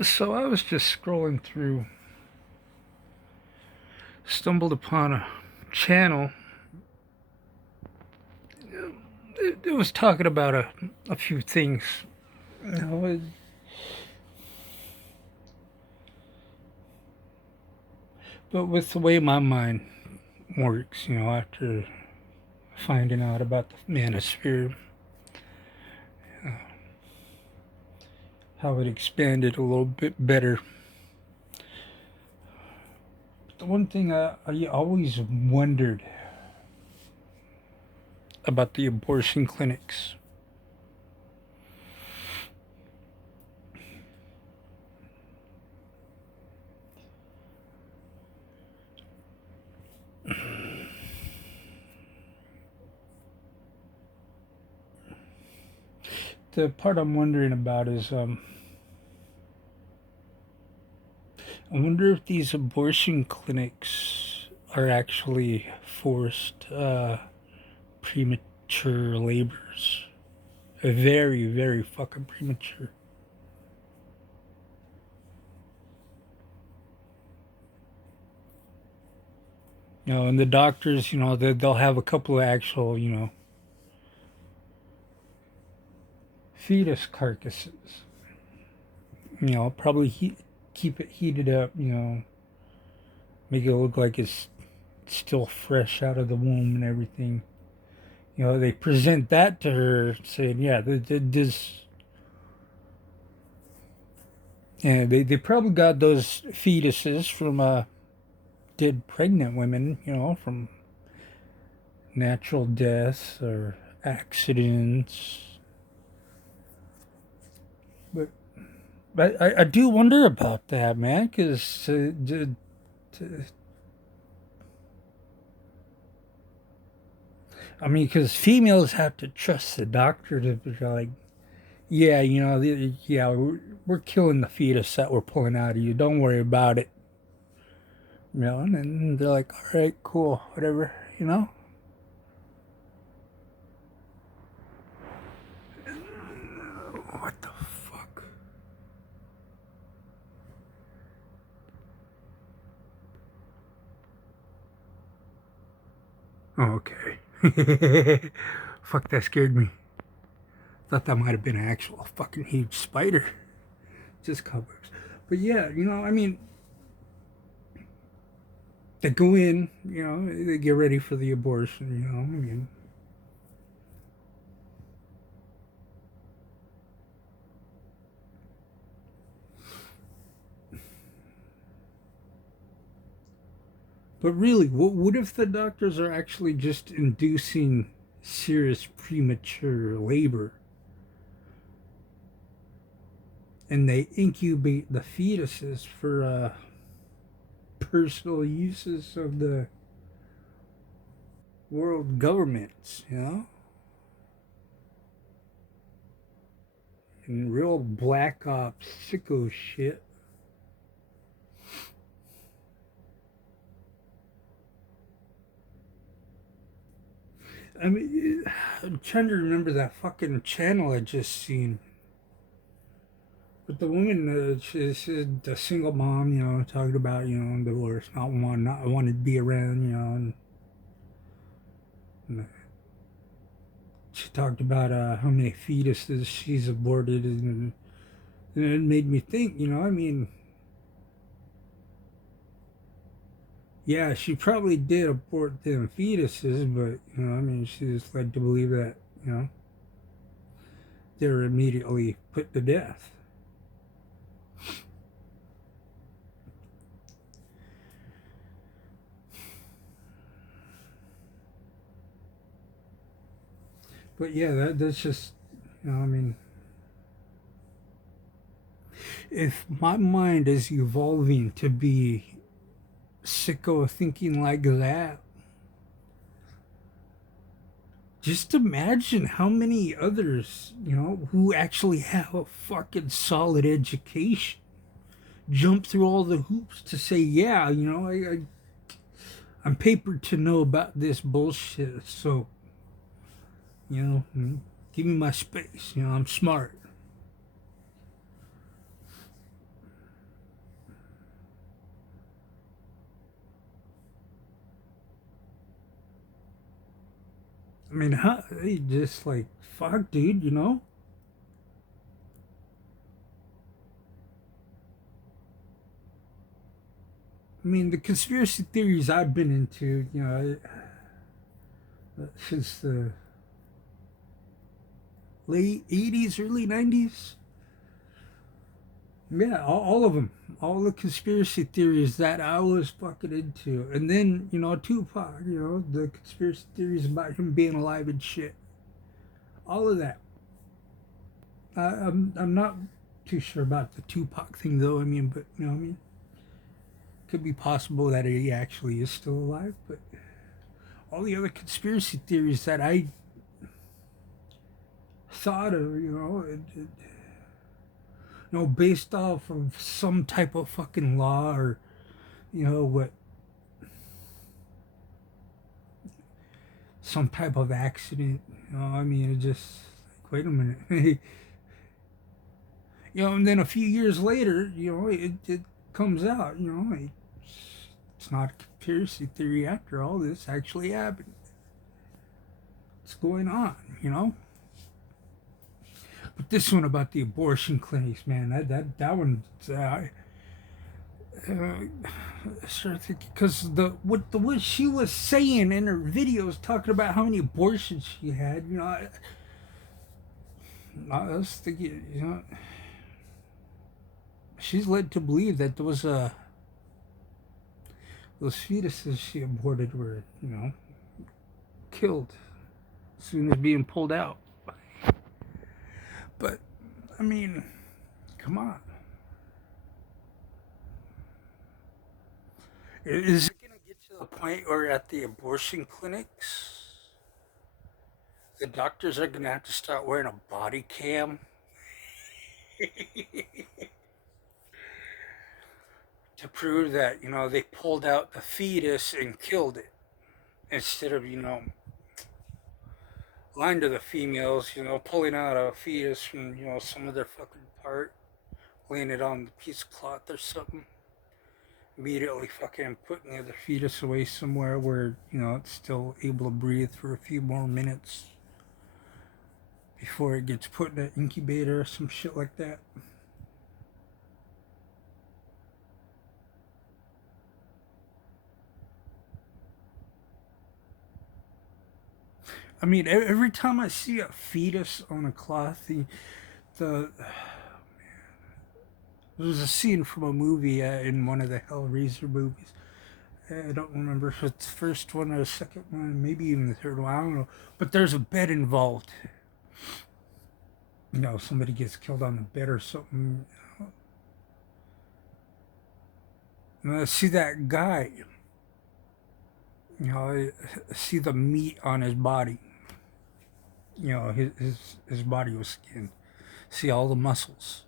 So I was just scrolling through, stumbled upon a channel. It was talking about a few things. You know, but with the way my mind works, after finding out about the manosphere, how it expanded a little bit better. The one thing I always wondered about the abortion clinics. The part I'm wondering about is I wonder if these abortion clinics are actually forced premature labors. Very, very fucking premature. And the doctors, they'll have a couple of actual, fetus carcasses. Probably keep it heated up, make it look like it's still fresh out of the womb and everything. They present that to her saying, yeah, this. Yeah, they probably got those fetuses from dead pregnant women, from natural deaths or accidents. But I do wonder about that, man, because I mean, because females have to trust the doctor to be like, yeah, yeah, we're killing the fetus that we're pulling out of you. Don't worry about it. And then they're like, all right, cool, whatever, What the fuck? Oh, okay. Fuck, that scared me. Thought that might have been an actual fucking huge spider. Just cobwebs. But yeah, I mean, they go in, they get ready for the abortion, I mean. But really, what if the doctors are actually just inducing serious premature labor and they incubate the fetuses for personal uses of the world governments, and real black ops sicko shit. I mean, I'm trying to remember that fucking channel I just seen. But the woman, she's a single mom, talking about, divorce, not wanting to be around, and she talked about how many fetuses she's aborted, and it made me think, I mean, yeah, she probably did abort them fetuses, but, I mean, she's led to believe that, they were immediately put to death. But yeah, that's just, I mean, if my mind is evolving to be sicko thinking like that, just imagine how many others, who actually have a fucking solid education jump through all the hoops to say, yeah, I'm papered to know about this bullshit. So, give me my space. I'm smart. I mean, how they just like fuck, dude. I mean, the conspiracy theories I've been into, since the late '80s, early '90s. Yeah, all of them, all the conspiracy theories that I was fucking into, and then Tupac, the conspiracy theories about him being alive and shit, all of that. I'm not too sure about the Tupac thing though. I mean, but I mean, could be possible that he actually is still alive, but all the other conspiracy theories that I thought of, based off of some type of fucking law or what, some type of accident. I mean, it just like, wait a minute, and then a few years later, it comes out, like, it's not a conspiracy theory after all. This actually happened. What's going on, But this one about the abortion clinics, man, that one, sure, because what she was saying in her videos, talking about how many abortions she had, I was thinking, she's led to believe that those fetuses she aborted were, killed as soon as being pulled out. But I mean, come on, is it gonna get to the point where at the abortion clinics, the doctors are gonna have to start wearing a body cam to prove that they pulled out the fetus and killed it instead of lying to the females, pulling out a fetus from some other fucking part, laying it on a piece of cloth or something, immediately fucking putting the other fetus away somewhere where it's still able to breathe for a few more minutes before it gets put in an incubator or some shit like that. I mean, every time I see a fetus on a cloth, the there was a scene from a movie in one of the Hellraiser movies. I don't remember if it's the first one or the second one, maybe even the third one. I don't know. But there's a bed involved. Somebody gets killed on the bed or something. And I see that guy. I see the meat on his body. His body was skinned. See all the muscles.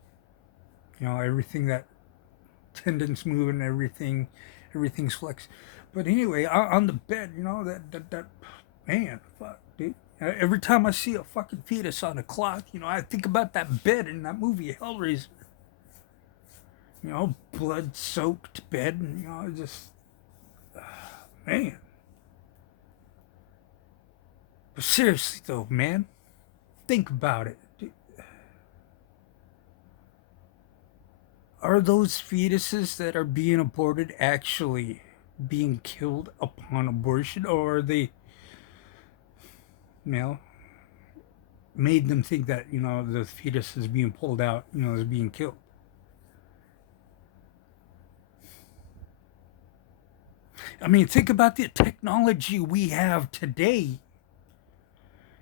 Everything that tendons moving, everything's flexed. But anyway, on the bed, that man, fuck, dude. Every time I see a fucking fetus on a cloth, I think about that bed in that movie Hellraiser. Blood-soaked bed, and just man. But seriously though, man, think about it. Dude. Are those fetuses that are being aborted actually being killed upon abortion, or are they, you know, made them think that the fetus is being pulled out, is being killed? I mean, think about the technology we have today,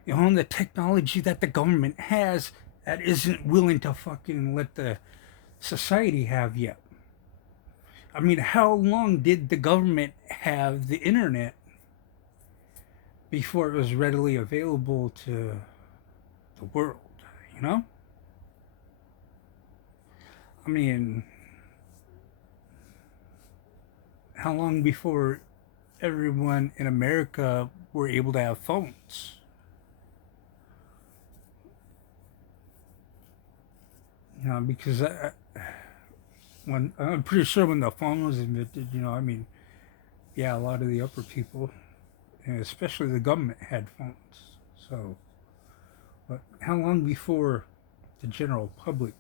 and the technology that the government has that isn't willing to fucking let the society have yet. I mean, how long did the government have the internet before it was readily available to the world? You know? I mean, how long before everyone in America were able to have phones? Because when I'm pretty sure when the phone was invented, I mean, yeah, a lot of the upper people, and especially the government, had phones. So, but how long before the general public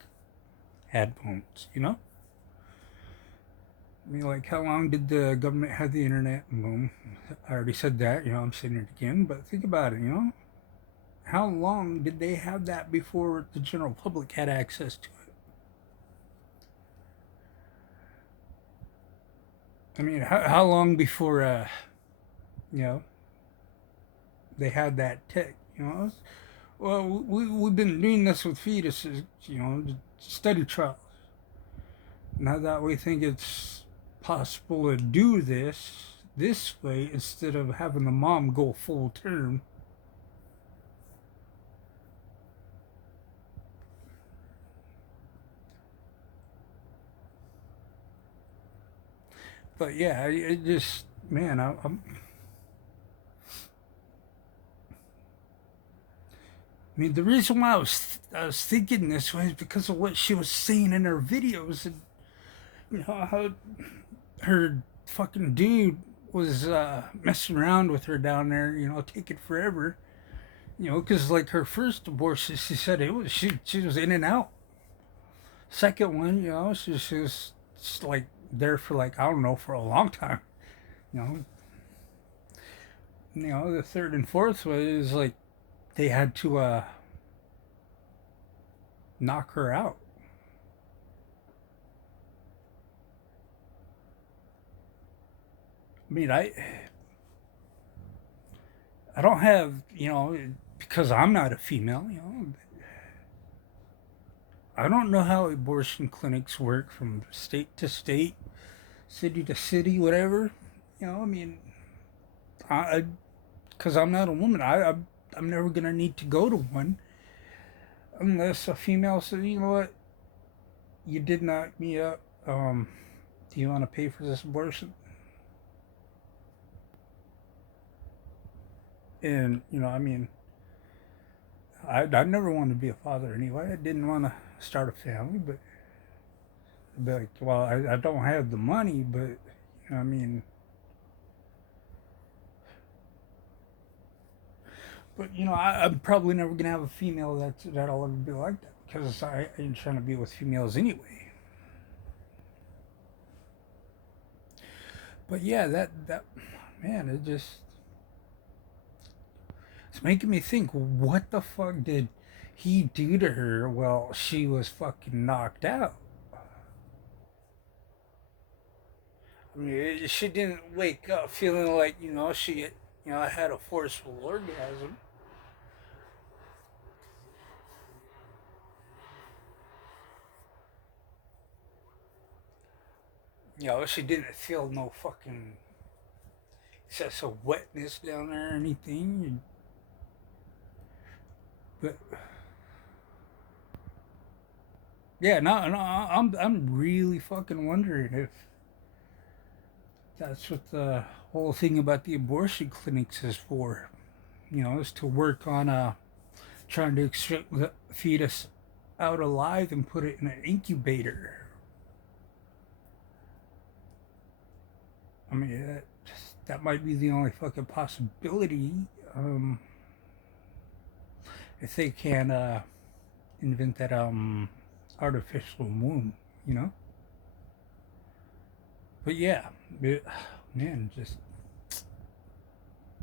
had phones? You know, I mean, like, how long did the government have the internet? Boom. I already said that. You know, I'm saying it again. But think about it. You know, how long did they have that before the general public had access to it? I mean, how long before, you know, they had that tech? You know, well, we've been doing this with fetuses, you know, study trials. Now that we think it's possible to do this way instead of having the mom go full term. But yeah, it just, man, I mean, the reason why I was thinking this way is because of what she was saying in her videos, and you know how her fucking dude was messing around with her down there, you know, taking forever, you know, because like her first abortion, she said it was she was in and out. Second one, you know, she was just like there for like I don't know for a long time, you know. You know, the third and fourth was like they had to knock her out. I mean, I don't have, you know, because I'm not a female, you know, I don't know how abortion clinics work from state to state, city to city, whatever. You know, I mean, I because I'm not a woman, I'm never gonna need to go to one unless a female says, you know what, you did knock me up. Do you want to pay for this abortion? And you know, I mean, I never wanted to be a father anyway. I didn't want to start a family, but like, well, I don't have the money, but you know, I mean, but you know, I'm probably never gonna have a female that'll ever be like that because I ain't trying to be with females anyway. But yeah, that man, it's making me think. What the fuck did he do to her while she was fucking knocked out? I mean, she didn't wake up feeling like you know had a forceful orgasm. You know, she didn't feel no fucking sense of wetness down there or anything. But yeah, no, I'm really fucking wondering if that's what the whole thing about the abortion clinics is for. You know, is to work on trying to extract the fetus out alive and put it in an incubator. I mean, that might be the only fucking possibility. Um, if they can invent that artificial womb, you know. But yeah, man, just